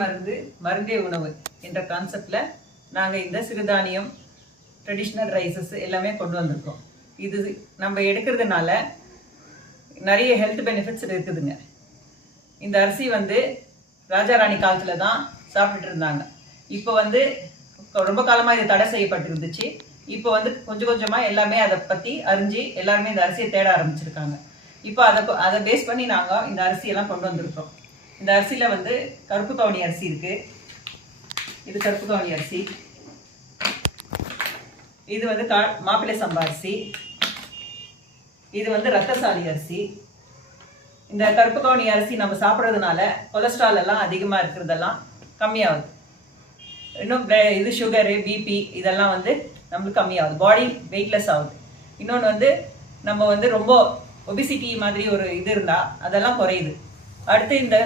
மருந்து மருந்தே உணவு என்ற கான்செப்டில் நாங்கள் இந்த சிறுதானியம் ட்ரெடிஷ்னல் ரைசஸ் எல்லாமே கொண்டு வந்திருக்கோம். இது நம்ம எடுக்கிறதுனால நிறைய ஹெல்த் பெனிஃபிட்ஸ் இருக்குதுங்க. இந்த அரிசி ராஜாராணி காலத்தில் தான் சாப்பிட்டுட்டு இருந்தாங்க. இப்போ ரொம்ப காலமாக இது தடை செய்யப்பட்டிருந்துச்சு. இப்போ கொஞ்சம் கொஞ்சமாக எல்லாமே அதை பற்றி அறிஞ்சு எல்லாருமே இந்த அரிசியை தேட ஆரம்பிச்சிருக்காங்க. இப்போ அதை பேஸ் பண்ணி நாங்கள் இந்த அரிசியெல்லாம் கொண்டு வந்திருக்கோம். இந்த அரிசியில் கருப்பு கவுனி அரிசி இருக்குது. இது கருப்பு கவுனி அரிசி. இது மாப்பிள்ளை சம்பா அரிசி. இது ரத்தசாலி அரிசி. இந்த கருப்பு கவுனி அரிசி நம்ம சாப்பிட்றதுனால கொலஸ்ட்ரால் எல்லாம் அதிகமாக இருக்கிறதெல்லாம் கம்மியாகுது. இன்னும் இது சுகரு பிபி இதெல்லாம் நம்மளுக்கு கம்மியாகுது. பாடி வெயிட்லெஸ் ஆகுது. இன்னொன்று நம்ம ரொம்ப ஒபிசிட்டி மாதிரி ஒரு இது இருந்தால் அதெல்லாம் குறையுது. அடுத்து இந்த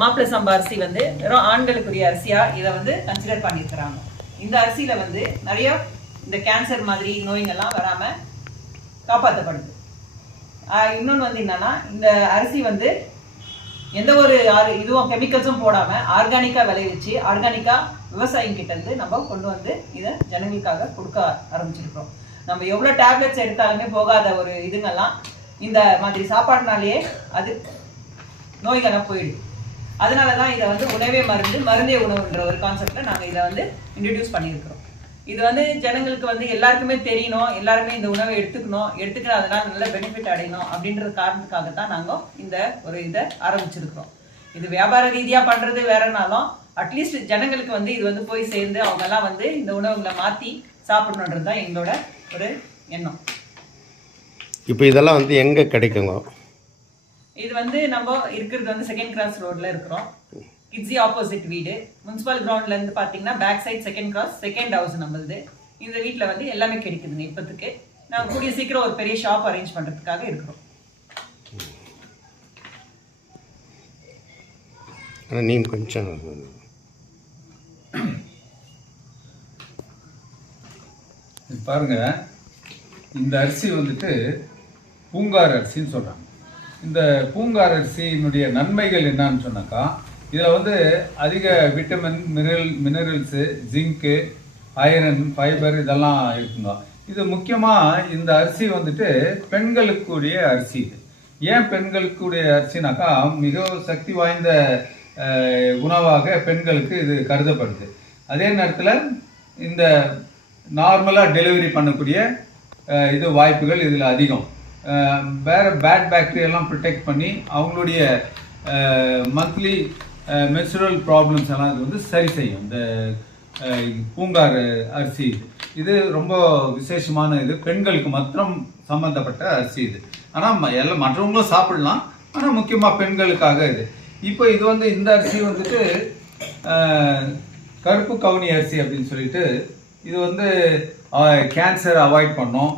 மாப்பிள்ளை சம்பா அரிசி வெறும் ஆண்களுக்குரிய அரிசியாக இதை கன்சிடர் பண்ணியிருக்கிறாங்க. இந்த அரிசியில் நிறைய இந்த கேன்சர் மாதிரி நோய்கள்லாம் வராமல் காப்பாற்றப்படுது. இன்னொன்று என்னன்னா, இந்த அரிசி எந்த ஒரு இதுவும் கெமிக்கல்ஸும் போடாமல் ஆர்கானிக்காக விளைவிச்சு ஆர்கானிக்காக விவசாயிங்கிட்டேருந்து நம்ம கொண்டு இதை ஜனங்களுக்காக கொடுக்க ஆரம்பிச்சிருக்கிறோம். நம்ம எவ்வளோ டேப்லெட்ஸ் எடுத்தாலுமே போகாத ஒரு இதுங்கெல்லாம் இந்த மாதிரி சாப்பாடுனாலேயே அது நோய்களாக போயிடுது. அதனால தான் இதை உணவே மருந்தே உணவுன்ற ஒரு கான்செப்டில் நாங்கள் இதை இன்ட்ரடியூஸ் பண்ணியிருக்கிறோம். இது ஜனங்களுக்கு எல்லாருக்குமே தெரியணும், எல்லாருமே இந்த உணவை எடுத்துக்கணும், அதனால நல்ல பெனிஃபிட் அடையணும் அப்படின்ற காரணத்துக்காக தான் நாங்கள் இந்த ஒரு இதை ஆரம்பிச்சிருக்கிறோம். இது வியாபார ரீதியாக பண்ணுறது வேறனாலும் அட்லீஸ்ட் ஜனங்களுக்கு இது போய் சேர்ந்து அவங்கெல்லாம் இந்த உணவுகளை மாற்றி சாப்பிடணுன்றது தான் எங்களோட ஒரு எண்ணம். இப்போ இதெல்லாம் எங்கே கிடைக்குங்க? இது நம்ம இருக்கிறது செகண்ட் கிராஸ் ரோட்ல இருக்கிறோம். கிட்ஸி ஆப்போசிட் வீடு. முனிசிபல் கிரவுண்ட்ல இருந்து பாத்தீங்கன்னா back side second cross second house நம்மளுது. இந்த வீட்டில் எல்லாமே கிடைக்குதுங்க. இப்போதுக்கு நாங்கள் கூடிய சீக்கிரம் ஒரு பெரிய ஷாப் அரேஞ்ச் பண்றதுக்காக இருக்கிறோம். நீங்கள் கொஞ்சம் பாருங்க, இந்த அரிசி பூங்கார் அரிசின்னு சொல்றாங்க. இந்த பூங்கார் அரிசியினுடைய நன்மைகள் என்னன்னு சொன்னாக்கா, இதில் அதிக vitamin minerals zinc iron fibre இதெல்லாம் இருக்குங்க. இது முக்கியமாக இந்த அரிசி பெண்களுக்குரிய அரிசி. இது ஏன் பெண்களுக்குரிய அரிசினாக்கா, மிகவும் சக்தி வாய்ந்த உணவாக பெண்களுக்கு இது கருதப்படுது. அதே நேரத்தில் இந்த நார்மலாக டெலிவரி பண்ணக்கூடிய இது வாய்ப்புகள் இதில் அதிகம். வேறு பேட் பாக்டீரியெல்லாம் ப்ரொடெக்ட் பண்ணி அவங்களுடைய மந்த்லி மென்சுரல் ப்ராப்ளம்ஸ் எல்லாம் இது சரி செய்யும். இந்த பூங்கார் அரிசி இது ரொம்ப விசேஷமான இது. பெண்களுக்கு மாத்திரம் சம்பந்தப்பட்ட அரிசி இது. ஆனால் எல்லாம் மற்றவங்களும் சாப்பிடலாம், ஆனால் முக்கியமாக பெண்களுக்காக இது. இப்போ இது இந்த அரிசி கருப்பு கவுனி அரிசி அப்படின்னு சொல்லிட்டு இது கேன்சர் அவாய்ட் பண்ணும்,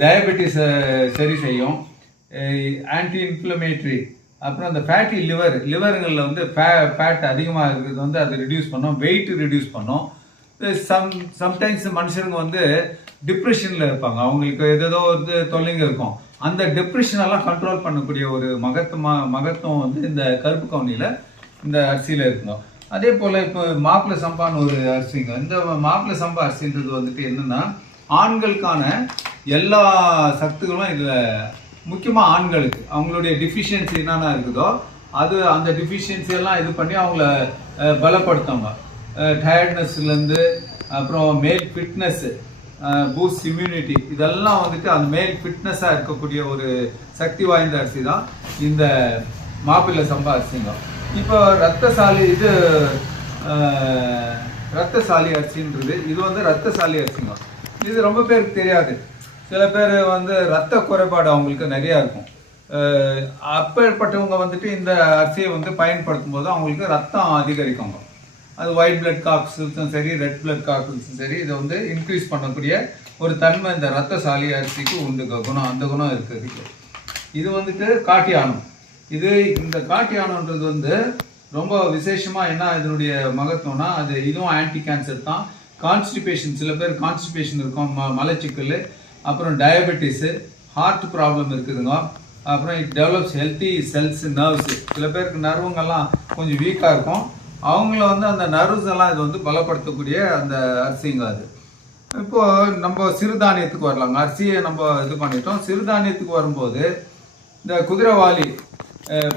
டயபெட்டிஸை சரி செய்யும், ஆன்டி இன்ஃப்ளமேட்ரி, அப்புறம் அந்த ஃபேட்டி லிவருங்களில் ஃபேட் அதிகமாக இருக்கிறது அதை ரிடியூஸ் பண்ணும், வெயிட் ரிடியூஸ் பண்ணும். சம்டைம்ஸ் மனுஷருங்க டிப்ரெஷனில் இருப்பாங்க, அவங்களுக்கு ஏதோ தொல்லைங்க இருக்கும். அந்த டிப்ரெஷனெல்லாம் கண்ட்ரோல் பண்ணக்கூடிய ஒரு மகத்துவம் இந்த கருப்பு கவுனியில் இந்த அரிசியில் இருக்குங்க. அதே போல் இப்போ மாப்பிள்ளை சம்பான்னு ஒரு அரிசிங்க. இந்த மாப்பிள்ளை சம்பா அரிசின்றது என்னன்னா, ஆண்களுக்கான எல்லா சத்துக்களும் இதில் முக்கியமாக ஆண்களுக்கு அவங்களுடைய டிஃபிஷியன்சி என்னென்ன இருக்குதோ அந்த டிஃபிஷியன்சி எல்லாம் இது பண்ணி அவங்கள பலப்படுத்துவாங்க. டயர்ட்னஸ்லேருந்து அப்புறம் மேல் ஃபிட்னஸ், பூஸ்ட் இம்யூனிட்டி, இதெல்லாம் அந்த மேல் ஃபிட்னஸாக இருக்கக்கூடிய ஒரு சக்தி வாய்ந்த அரிசி தான் இந்த மாப்பிள்ளை சம்பா அரிசிங்க. இப்போ ரத்தசாலி ரத்தசாலி அரிசின்றது இது ரத்தசாலி அரிசிங்க. இது ரொம்ப பேருக்கு தெரியாது. சில பேர் ரத்த குறைபாடு அவங்களுக்கு நிறையா இருக்கும். அப்பேற்பட்டவங்க இந்த அரிசியை பயன்படுத்தும் போது அவங்களுக்கு ரத்தம் அதிகரிக்குங்க. அது ஒயிட் பிளட் கார்பஸ்ஸும் சரி, ரெட் பிளட் கார்பஸ்ஸும் சரி, இதை இன்க்ரீஸ் பண்ணக்கூடிய ஒரு தன்மை இந்த ரத்தசாலி அரிசிக்கு உண்டு குணம். அந்த குணம் இருக்குது. இது காட்டியானம். இந்த காட்டியானன்றது ரொம்ப விசேஷமாக என்ன இதனுடைய மகத்துவம்னா, இதுவும் ஆன்டி கேன்சர் தான். கான்ஸ்டிபேஷன், சில பேர் கான்ஸ்டிபேஷன் இருக்கும், மலச்சிக்கல், அப்புறம் டயபெட்டிஸு, ஹார்ட் ப்ராப்ளம் இருக்குதுங்க, அப்புறம் it develops healthy cells nerves. சில பேருக்கு நர்வுங்கெல்லாம் கொஞ்சம் வீக்காக இருக்கும், அவங்கள வந்து அந்த நர்வ்ஸ் எல்லாம் இது வந்து பலப்படுத்தக்கூடிய அந்த அரிசிங்க அது. இப்போ நம்ம சிறுதானியத்துக்கு வரலாங்க. அரிசியை நம்ம இது பண்ணிட்டோம். சிறுதானியத்துக்கு வரும்போது இந்த குதிரைவாலி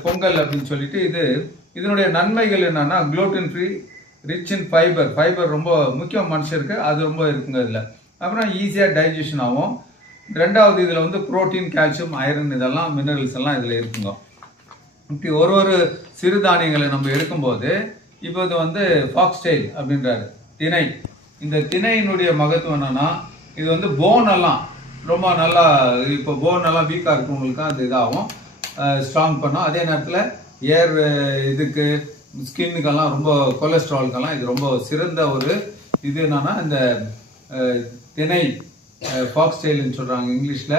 பொங்கல் அப்படின்னு சொல்லிட்டு இதனுடைய நன்மைகள் என்னன்னா gluten free, rich in fibre ரொம்ப முக்கியம் மனுஷருக்கு, அது ரொம்ப இருக்குங்க இதில். அப்புறம் ஈஸியாக டைஜஷன் ஆகும். ரெண்டாவது இதில் வந்து புரோட்டீன், கால்சியம், ஐரன் இதெல்லாம் மினரல்ஸ் எல்லாம் இதில் இருக்குங்க. இப்படி ஒரு சிறுதானியங்களை நம்ம எடுக்கும்போது இப்போ இது வந்து ஃபாக்ஸ்டெயில் அப்படின்றாரு திணை. இந்த திணையினுடைய மகத்துவம் என்னன்னா இது வந்து போன் எல்லாம் ரொம்ப நல்லா, இப்போ போன் எல்லாம் வீக்காக இருக்கவங்களுக்கு அது இதாகும், ஸ்ட்ராங் பண்ணும். அதே நேரத்தில் ஏர் இதுக்கு ஸ்கின்னுக்கெல்லாம் ரொம்ப கொலஸ்ட்ராலுக்கெல்லாம் இது ரொம்ப சிறந்த ஒரு இது என்னன்னா இந்த திணை ஃபாக்ஸ்டெயில்னு சொல்கிறாங்க இங்கிலீஷில்.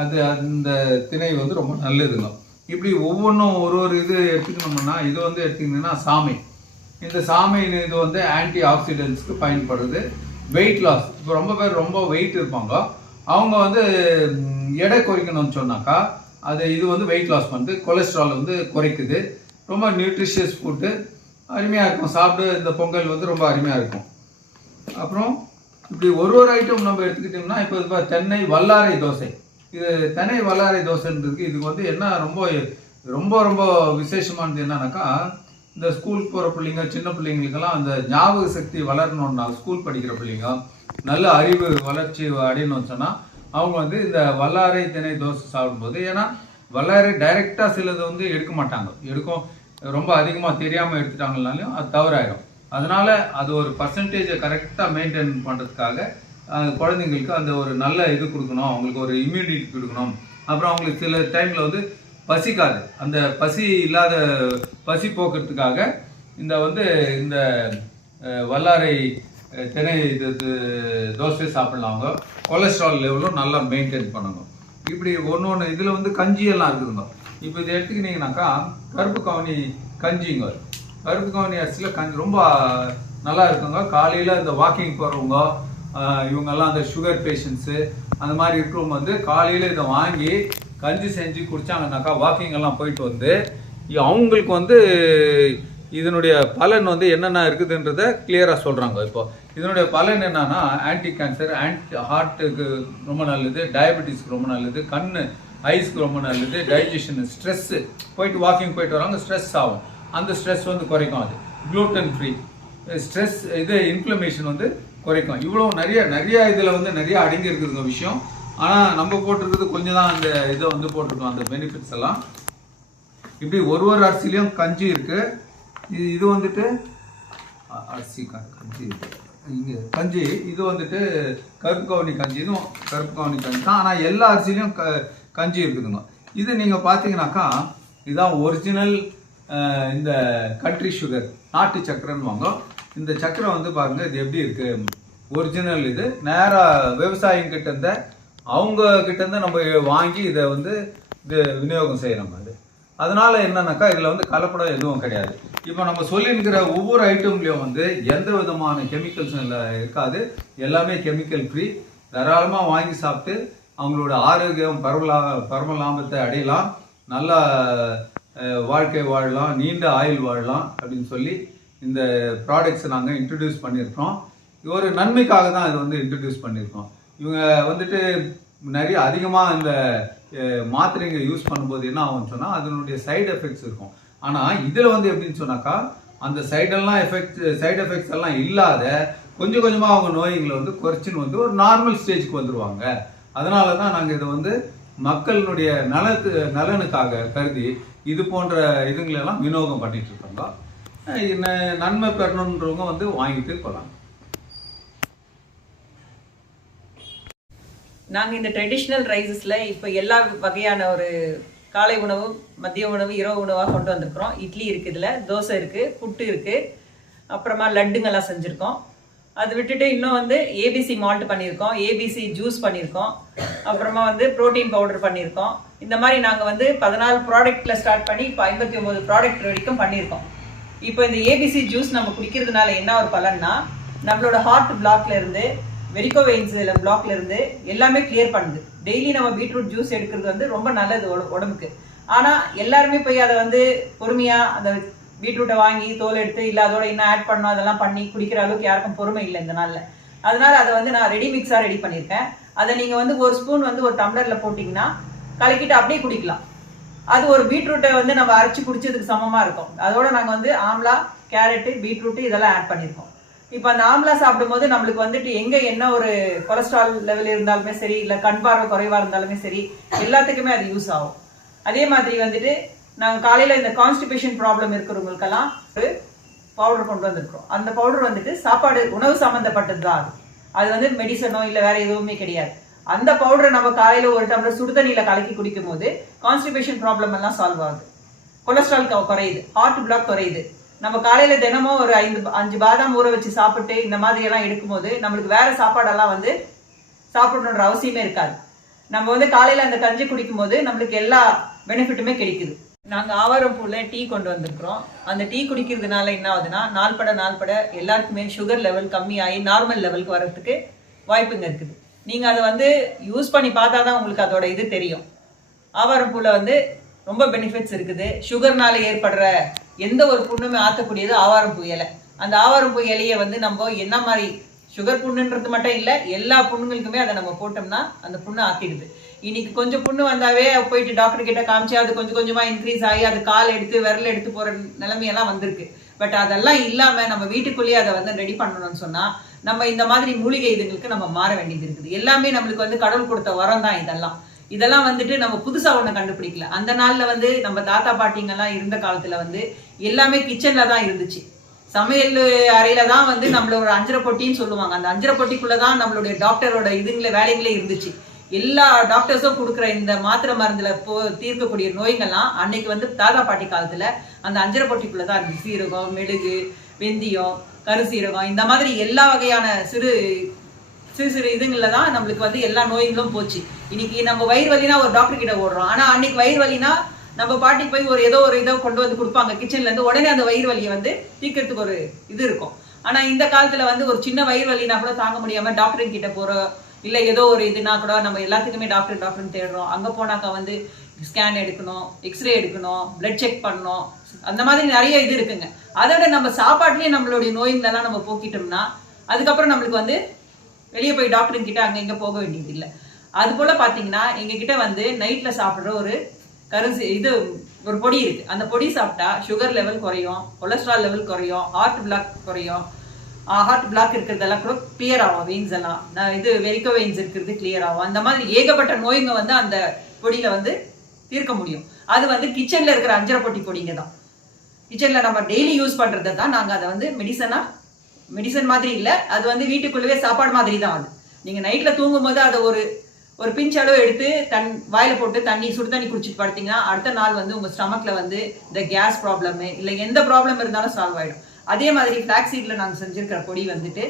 அது அந்த திணை வந்து ரொம்ப நல்லதுங்க. இப்படி ஒவ்வொன்றும் ஒரு இது எடுத்துக்கணும்னா இது வந்து எடுத்துக்கிட்டிங்கன்னா சாமை. இந்த சாமை இது வந்து ஆன்டி ஆக்சிடென்ட்ஸ்க்கு பயன்படுது. வெயிட் லாஸ், இப்போ ரொம்ப பேர் ரொம்ப வெயிட் இருப்பாங்க, அவங்க வந்து எடை குறைக்கணும்னு சொன்னாக்கா இது வந்து வெயிட் லாஸ் பண்ணுது, கொலஸ்ட்ரால் வந்து குறைக்குது. ரொம்ப நியூட்ரிஷியஸ் ஃபுட்டு, அருமையாக இருக்கும். சாப்பிட்டு இந்த பொங்கல் வந்து ரொம்ப அருமையாக இருக்கும். அப்புறம் இப்படி ஒரு ஐட்டம் நம்ம எடுத்துக்கிட்டோம்னா இப்போ இது தென்னை வல்லாரை தோசை. இது தென்னை வல்லாரை தோசைன்றதுக்கு இதுக்கு வந்து என்ன ரொம்ப ரொம்ப ரொம்ப விசேஷமானது என்னன்னாக்கா, இந்த ஸ்கூல் போகிற பிள்ளைங்க, சின்ன பிள்ளைங்களுக்கெல்லாம் அந்த ஞாபக சக்தி வளரணும்னா, ஸ்கூல் படிக்கிற பிள்ளைங்க நல்ல அறிவு வளர்ச்சி அடையணும்னு சொன்னால் அவங்க வந்து இந்த வல்லாரை திணை தோசை சாப்பிடும்போது, ஏன்னா வல்லாரை டைரெக்டாக சிலது வந்து எடுக்க மாட்டாங்க, ரொம்ப அதிகமாக தெரியாமல் எடுத்துட்டாங்கனாலையும் அது தவறாயிடும். அதனால அது ஒரு பர்சன்டேஜை கரெக்டாக மெயின்டைன் பண்ணுறதுக்காக குழந்தைங்களுக்கு அந்த ஒரு நல்ல இது கொடுக்கணும், அவங்களுக்கு ஒரு இம்யூனிட்டி கொடுக்கணும். அப்புறம் அவங்களுக்கு சில டைமில் வந்து பசிக்காது, அந்த பசி போக்குறதுக்காக இந்த வல்லாரை திணை தோசை சாப்பிடலாம். அவங்க கொலஸ்ட்ரால் லெவலும் நல்லா மெயின்டைன் பண்ணணும். இப்படி ஒன்று இதில் வந்து கஞ்சியெல்லாம் இருக்குதுங்க. இப்போ இதை எடுத்துக்கிட்டிங்கனாக்கா கருப்பு கவுனி கஞ்சிங்க. கருப்பு கவுனி அரிசியில் கஞ்சி ரொம்ப நல்லா இருக்குங்க. காலையில் இந்த வாக்கிங் போகிறவங்க, இவங்கெல்லாம் அந்த சுகர் பேஷண்ட்ஸு அந்த மாதிரி இருக்கிறவங்க வந்து காலையில் இதை வாங்கி கஞ்சி செஞ்சு குடித்தாங்கனாக்கா வாக்கிங் எல்லாம் போயிட்டு வந்து அவங்களுக்கு வந்து இதனுடைய பலன் வந்து என்னென்ன இருக்குதுன்றதை கிளியராக சொல்கிறாங்க. இப்போ இதனுடைய பலன் என்னன்னா ஆன்டி கேன்சர், ஹார்ட்டுக்கு ரொம்ப நல்லது, டயபெட்டிஸ்க்கு ரொம்ப நல்லது, ஐஸ்க்கு ரொம்ப நல்லது, டைஜஷன், ஸ்ட்ரெஸ்ஸு, வாக்கிங் போயிட்டு வராங்க, ஸ்ட்ரெஸ் ஆகும், அந்த ஸ்ட்ரெஸ் வந்து குறைக்கும். அது குளூட்டன் ஃப்ரீ, ஸ்ட்ரெஸ் இன்ஃப்ளமேஷன் வந்து குறைக்கும். இவ்வளோ நிறைய இதில் வந்து நிறைய அடங்கி இருக்குதுங்க விஷயம். ஆனால் நம்ம போட்டிருக்கிறது கொஞ்சம் தான் அந்த இதை வந்து போட்டிருக்கோம், அந்த பெனிஃபிட்ஸ் எல்லாம். இப்படி ஒரு அரிசிலையும் கஞ்சி இருக்குது. இது வந்துட்டு அரிசி கஞ்சி இங்கே கஞ்சி, இது வந்துட்டு கருப்பு கவுனி கஞ்சி, இதுவும் கருப்பு கவுனி கஞ்சி தான். ஆனால் எல்லா அரிசிலையும் கஞ்சி இருக்குதுங்க. இது நீங்கள் பார்த்தீங்கன்னாக்கா இதுதான் ஒரிஜினல் இந்த கண்ட்ரி சுகர், நாட்டு சக்கரைன்னு வாங்க. இந்த சக்கரை வந்து பாருங்கள் இது எப்படி இருக்குது, ஒரிஜினல். இது நேராக விவசாயிங்கிட்ட அவங்க கிட்டேருந்து நம்ம வாங்கி இதை வந்து விநியோகம் செய்கிறோம். அதனால என்னன்னாக்கா இதில் வந்து கலப்படம் எதுவும் கிடையாது. இப்போ நம்ம சொல்லியிருக்கிற ஒவ்வொரு ஐட்டம்லையும் வந்து எந்த விதமான கெமிக்கல்ஸும் இருக்காது, எல்லாமே கெமிக்கல் ஃப்ரீ. தாராளமாக வாங்கி சாப்பிட்டு அவங்களோட ஆரோக்கியம் பரமலாபத்தை அடையலாம், நல்ல வாழ்க்கை வாழலாம், நீண்ட ஆயுள் வாழலாம் அப்படின்னு சொல்லி இந்த ப்ராடக்ட்ஸை நாங்கள் இன்ட்ரடியூஸ் பண்ணியிருக்கோம். ஒரு நன்மைக்காக தான் இது வந்து இன்ட்ரடியூஸ் பண்ணியிருக்கோம். இவங்க வந்துட்டு நிறைய அதிகமாக இந்த மாத்திரைங்க யூஸ் பண்ணும்போது என்ன ஆகும்னு சொன்னால் அதனுடைய சைடு எஃபெக்ட்ஸ் இருக்கும். ஆனால் இதில் வந்து எப்படின்னு சொன்னாக்கா அந்த சைடு எஃபெக்ட்ஸ் எல்லாம் இல்லாத கொஞ்சம் கொஞ்சமாக அவங்க நோய்களை வந்து குறைச்சின்னு வந்து ஒரு நார்மல் ஸ்டேஜுக்கு வந்துடுவாங்க. அதனால தான் நாங்கள் இதை வந்து மக்களுடைய நலனுக்காக கருதி இது போன்ற இதுங்களெல்லாம் விநியோகம் பண்ணிட்டு இருக்கோங்க. நன்மை பெறணுன்றவங்க வந்து வாங்கிட்டு போகலாம். நாங்கள் இந்த ட்ரெடிஷ்னல் ரைஸஸில் இப்போ எல்லா வகையான ஒரு காலை உணவு, மதிய உணவு, இரவு உணவாக கொண்டு வந்திருக்கிறோம். இட்லி இருக்குது, இதில் தோசை இருக்குது, புட்டு இருக்குது, அப்புறமா லட்டுங்கெல்லாம் செஞ்சுருக்கோம். அது விட்டுட்டு இன்னும் வந்து ஏபிசி மால்ட் பண்ணியிருக்கோம், ஏபிசி ஜூஸ் பண்ணியிருக்கோம், அப்புறமா வந்து ப்ரோட்டீன் பவுடர் பண்ணியிருக்கோம். இந்த மாதிரி நாங்கள் வந்து 14 ப்ராடக்டில் ஸ்டார்ட் பண்ணி இப்போ 59 ப்ராடக்ட் வரைக்கும் பண்ணியிருக்கோம். இப்போ இந்த ஏபிசி ஜூஸ் நம்ம குடிக்கிறதுனால என்ன ஒரு பலன்னா, நம்மளோட ஹார்ட் பிளாக்ல இருந்து வெரிகோ வெயின்ஸ்ல பிளாக்ல இருந்து எல்லாமே கிளியர் பண்ணுது. டெய்லி நம்ம பீட்ரூட் ஜூஸ் எடுக்கிறது வந்து ரொம்ப நல்லது உடம்புக்கு. ஆனா எல்லாருமே போய் அதை வந்து பொறுமையா அந்த பீட்ரூட்டை வாங்கி தோல் எடுத்து இல்ல அதோட இன்னும் ஆட் பண்ணணும் அதெல்லாம் பண்ணி குடிக்கிற அளவுக்கு யாருக்கும் பொறுமை இல்லை இந்த நாள்ல. அதனால அதை வந்து நான் ரெடி மிக்ஸா ரெடி பண்ணியிருக்கேன். அதை நீங்க வந்து ஒரு ஸ்பூன் வந்து ஒரு டம்ளர்ல போட்டீங்கன்னா கலக்கிட்டு அப்படியே குடிக்கலாம். அது ஒரு பீட்ரூட்டை வந்து நம்ம அரைச்சு குடிச்சதுக்கு சமமா இருக்கும். அதோட நாங்க வந்து ஆம்லா, கேரட்டு, பீட்ரூட் இதெல்லாம் ஆட் பண்ணியிருக்கோம். இப்போ அந்த ஆம்லா சாப்பிடும்போது நம்மளுக்கு வந்துட்டு எங்க என்ன ஒரு கொலஸ்ட்ரால் லெவல் இருந்தாலுமே சரி இல்ல கண் பார்வை குறைவா இருந்தாலுமே சரி எல்லாத்துக்குமே அது யூஸ் ஆகும். அதே மாதிரி வந்துட்டு நாங்க காலையில இந்த கான்ஸ்டிபேஷன் ப்ராப்ளம் இருக்கிறவங்களுக்கெல்லாம் ஒரு பவுடர் கொண்டு வந்திருக்கிறோம். அந்த பவுடர் வந்துட்டு சாப்பாடு உணவு சம்பந்தப்பட்டது தான். அது வந்து மெடிசனோ இல்ல வேற எதுவுமே கிடையாது. அந்த பவுடரை நம்ம காலையில ஒரு டம்ளர் சுடுதண்ணியில கலக்கி குடிக்கும் போது கான்ஸ்டிபேஷன் ப்ராப்ளம் எல்லாம் சால்வ் ஆகுது. கொலஸ்ட்ரால் குறையுது, ஹார்ட் பிளாக் குறையுது. நம்ம காலையில தினமும் ஒரு 5 பாதாம் ஊற வச்சு சாப்பிட்டு இந்த மாதிரி எல்லாம் எடுக்கும்போது நம்மளுக்கு வேற சாப்பாடெல்லாம் வந்து சாப்பிடணுன்ற அவசியமே இருக்காது. நம்ம வந்து காலையில அந்த கஞ்சி குடிக்கும் போது நம்மளுக்கு எல்லா பெனிஃபிட்டுமே கிடைக்குது. நாங்க ஆவாரம் பூல டீ கொண்டு வந்திருக்கிறோம். அந்த டீ குடிக்கிறதுனால என்ன ஆகுதுன்னா நாள்பட எல்லாருக்குமே சுகர் லெவல் கம்மியாகி நார்மல் லெவலுக்கு வர்றதுக்கு வாய்ப்புங்க இருக்குது. நீங்க அதை வந்து யூஸ் பண்ணி பார்த்தாதான் உங்களுக்கு அதோட இது தெரியும். ஆவாரம் பூல வந்து ரொம்ப பெனிஃபிட்ஸ் இருக்குது. சுகர்னால ஏற்படுற எந்த ஒரு புண்ணுமே ஆற்றக்கூடியது ஆவாரம் பூ இலை. அந்த ஆவாரம் பூ இலையை வந்து நம்ம என்ன மாதிரி சுகர் புண்ணுன்றது மட்டும் இல்லை எல்லா புண்ணுங்களுக்குமே அதை நம்ம போட்டோம்னா அந்த புண்ணு ஆத்திடுது. இன்னைக்கு கொஞ்சம் புண்ணு வந்தாவே போயிட்டு டாக்டர் கிட்ட காமிச்சு அது கொஞ்சம் கொஞ்சமா இன்க்ரீஸ் ஆகி அது கால் எடுத்து விரல் எடுத்து போற நிலைமையெல்லாம் வந்திருக்கு. பட் அதெல்லாம் இல்லாம நம்ம வீட்டுக்குள்ளேயே அதை வந்து ரெடி பண்ணணும்னு சொன்னா நம்ம இந்த மாதிரி மூலிகை இதுங்களுக்கு நம்ம மாற வேண்டியது இருக்குது. எல்லாமே நம்மளுக்கு வந்து கடவுள் கொடுத்த வரம் தான் இதெல்லாம் வந்துட்டு நம்ம புதுசா ஒண்ணு கண்டுபிடிக்கல. அந்த நாள்ல வந்து நம்ம தாத்தா பாட்டிங்கெல்லாம் இருந்த காலத்துல வந்து எல்லாமே கிச்சன்ல தான் இருந்துச்சு. சமையல் அறையில தான் வந்து நம்மளோட அஞ்சரை பொட்டின்னு சொல்லுவாங்க. அந்த அஞ்சரை பொட்டிக்குள்ளதான் நம்மளுடைய டாக்டரோட வேலைகளே இருந்துச்சு. எல்லா டாக்டர்ஸும் கொடுக்குற இந்த மாத்திரை மருந்துல தீர்க்கக்கூடிய நோய்கள்லாம் அன்னைக்கு வந்து தாத்தா பாட்டி காலத்துல அந்த அஞ்சரை பொட்டிக்குள்ளதான் இருந்துச்சு. சீரகம், மெழுகு, வெந்தயம், கருசீரகம் இந்த மாதிரி எல்லா வகையான சிறு இதுங்கள்ல தான் நம்மளுக்கு வந்து எல்லா நோய்களும் போச்சு. இன்னைக்கு நம்ம வயிறு வலினா ஒரு டாக்டர் கிட்ட ஓடுறோம். ஆனா அன்னைக்கு வயிறு வலினா நம்ம பாட்டி போய் ஏதோ ஒரு இதை கொண்டு வந்து கொடுப்பாங்க கிச்சன்ல இருந்து. உடனே அந்த வயிறு வலியை வந்து தீர்க்கறதுக்கு ஒரு இது இருக்கும். ஆனா இந்த காலத்துல வந்து ஒரு சின்ன வயிறு வலினா கூட தாங்க முடியாம டாக்டர் கிட்ட போறோம். இல்ல ஏதோ ஒரு இதுனா கூட நம்ம எல்லாத்துக்குமே டாக்டர்னு தேடுறோம். அங்க போனாக்கா வந்து ஸ்கேன் எடுக்கணும், எக்ஸ்ரே எடுக்கணும், பிளட் செக் பண்ணணும், அந்த மாதிரி நிறைய இது இருக்குங்க. அதோட நம்ம சாப்பாட்டுலயே நம்மளுடைய நோய்களெல்லாம் நம்ம போக்கிட்டோம்னா அதுக்கப்புறம் நம்மளுக்கு வந்து வெளியே போய் டாக்டர் கிட்ட அங்க இங்க போக வேண்டியது இல்லை. அது போல பாத்தீங்கன்னா எங்க கிட்ட வந்து நைட்ல சாப்பிடுற ஒரு ஒரு பொடி இருக்கு. அந்த பொடி சாப்பிட்டா சுகர் லெவல் குறையும், கொலஸ்ட்ரால் லெவல் குறையும், ஹார்ட் பிளாக் குறையும். ஹார்ட் பிளாக் இருக்கிறதெல்லாம் கூட கிளியர் ஆகும். வெயின்ஸ் எல்லாம் வெரிகோ வெயின்ஸ் இருக்கிறது கிளியர் ஆகும். அந்த மாதிரி ஏகப்பட்ட நோய்ங்க வந்து அந்த பொடியில வந்து தீர்க்க முடியும். அது வந்து கிச்சன்ல இருக்கிற அஞ்சரை பொட்டி பொடிங்க தான். கிச்சன்ல நம்ம டெய்லி யூஸ் பண்றதை தான் நாங்க அதை வந்து மெடிசன் மாதிரி இல்லை, அது வந்து வீட்டுக்குள்ளவே சாப்பாடு மாதிரி தான். அது நீங்க நைட்ல தூங்கும் போது அதை ஒரு பிஞ்ச் அளவு எடுத்து வாயில போட்டு சுடு தண்ணி குடிச்சிட்டு படுத்தீங்கன்னா அடுத்த நாள் வந்து உங்க ஸ்டமக்ல வந்து இந்த கேஸ் ப்ராப்ளம் இல்லை எந்த ப்ராப்ளம் இருந்தாலும் சால்வ் ஆயிடும். அதே மாதிரி ஃபிளாக்ஸ் சீட்ல நாங்க செஞ்சிருக்கிற பொடி வந்துட்டு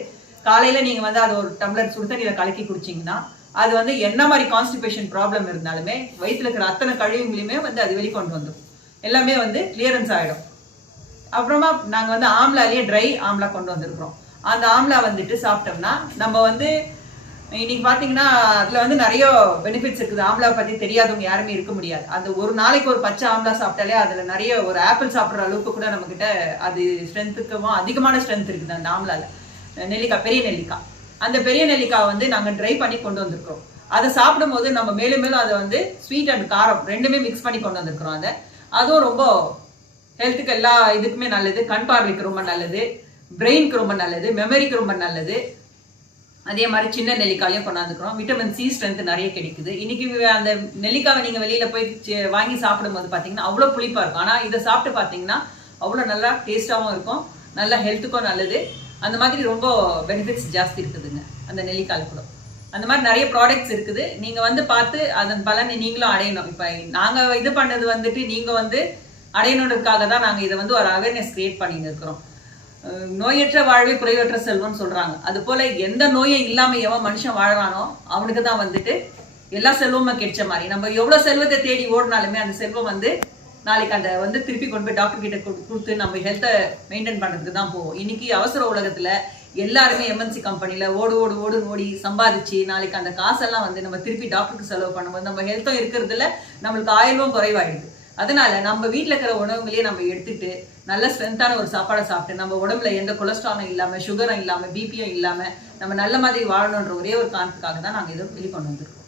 காலையில நீங்க வந்து அதை ஒரு டம்ளர் சுடு தண்ணியில கலக்கி குடிச்சீங்கன்னா அது வந்து என்ன மாதிரி கான்ஸ்டிபேஷன் ப்ராப்ளம் இருந்தாலுமே வயிற்றுல இருக்கிற அத்தனை கழிவுங்களையுமே வந்து அது வெளிக்கொண்டு வந்துடும். எல்லாமே வந்து கிளியரன்ஸ் ஆயிடும். அப்புறமா நாங்க வந்து ஆம்லாலேயே ட்ரை ஆம்லா கொண்டு வந்திருக்கிறோம். அந்த ஆம்லா வந்துட்டு சாப்பிட்டோம்னா நம்ம வந்து இன்னைக்கு பாத்தீங்கன்னா அதுல வந்து நிறைய பெனிஃபிட்ஸ் இருக்குது. ஆம்லாவை பத்தி தெரியாதவங்க யாருமே இருக்க முடியாது. அந்த ஒரு நாளைக்கு ஒரு பச்சை ஆம்லா சாப்பிட்டாலே அதுல நிறைய ஒரு ஆப்பிள் சாப்பிட்ற அளவுக்கு கூட நம்ம கிட்ட அது ஸ்ட்ரென்த்துக்கும் அதிகமான ஸ்ட்ரென்த் இருக்குது அந்த ஆம்லால. நெல்லிக்காய், பெரிய நெல்லிக்காய், அந்த பெரிய நெல்லிக்காய் வந்து நாங்க ட்ரை பண்ணி கொண்டு வந்திருக்கிறோம். அதை சாப்பிடும் போது நம்ம மேலும் அதை வந்து ஸ்வீட் அண்ட் காரம் ரெண்டுமே மிக்ஸ் பண்ணி கொண்டு வந்திருக்கிறோம். அதுவும் ரொம்ப ஹெல்த்துக்கு எல்லா இதுக்குமே நல்லது. கண் பார்வைக்கு ரொம்ப நல்லது, பிரெயினுக்கு ரொம்ப நல்லது, மெமரிக்கு ரொம்ப நல்லது. அதே மாதிரி சின்ன நெல்லிக்காயும் கொண்டாந்துக்கிறோம். விட்டமின் சி ஸ்ட்ரென்த் நிறைய கிடைக்குது. இன்னைக்கு அந்த நெல்லிக்காவை நீங்க வெளியில போய் வாங்கி சாப்பிடும் போது பாத்தீங்கன்னா அவ்வளவு புளிப்பா இருக்கும். ஆனா இதை சாப்பிட்டு பாத்தீங்கன்னா அவ்வளவு நல்லா டேஸ்டாவும் இருக்கும், நல்லா ஹெல்த்துக்கும் நல்லது. அந்த மாதிரி ரொம்ப பெனிஃபிட்ஸ் ஜாஸ்தி இருக்குதுங்க அந்த நெல்லிக்காய் கூட. அந்த மாதிரி நிறைய ப்ராடக்ட்ஸ் இருக்குது. நீங்க வந்து பார்த்து அதன் பலனை நீங்களும் அடையணும். இப்ப நாங்க இது பண்ணது வந்துட்டு நீங்க வந்து அடையணுன்றதுக்காக தான் நாங்க இதை வந்து ஒரு அவேர்னஸ் கிரியேட் பண்ணிட்டு இருக்கிறோம். நோயற்ற வாழ்வே குறைவற்ற செல்வம்னு சொல்றாங்க. அது போல எந்த நோயும் இல்லாம எவன் மனுஷன் வாழ்றானோ அவனுக்கு தான் வந்துட்டு எல்லா செல்வமும் கிடைச்ச மாதிரி. நம்ம எவ்வளவு செல்வத்தை தேடி ஓடினாலுமே அந்த செல்வம் வந்து நாளைக்கு அந்த வந்து திருப்பி கொண்டு போய் டாக்டர் கிட்ட கொடுத்து நம்ம ஹெல்த்தை மெயின்டைன் பண்றதுக்கு தான் போவோம். இன்னைக்கு அவசர உலகத்துல எல்லாருமே எம்என்சி கம்பெனியில் ஓடி சம்பாதிச்சு நாளைக்கு அந்த காசெல்லாம் வந்து நம்ம திருப்பி டாக்டருக்கு செலவு பண்ணும்போது நம்ம ஹெல்த்தும் இருக்கிறதுல நம்மளுக்கு ஆயுளும் குறைவாயிடுது. அதனால நம்ம வீட்டில் இருக்கிற உணவுங்களையே நம்ம எடுத்துட்டு நல்ல ஸ்ட்ரென்த்தான ஒரு சாப்பாடை சாப்பிட்டு நம்ம உடம்புல எந்த கொலஸ்ட்ராலும் இல்லாமல் சுகரும் இல்லாமல் பிபியும் இல்லாமல் நம்ம நல்ல மாதிரி வாழணுன்ற ஒரே ஒரு காரணத்துக்காக தான் நாங்கள் இதை வெளிக்கொண்டு வந்திருக்கோம்.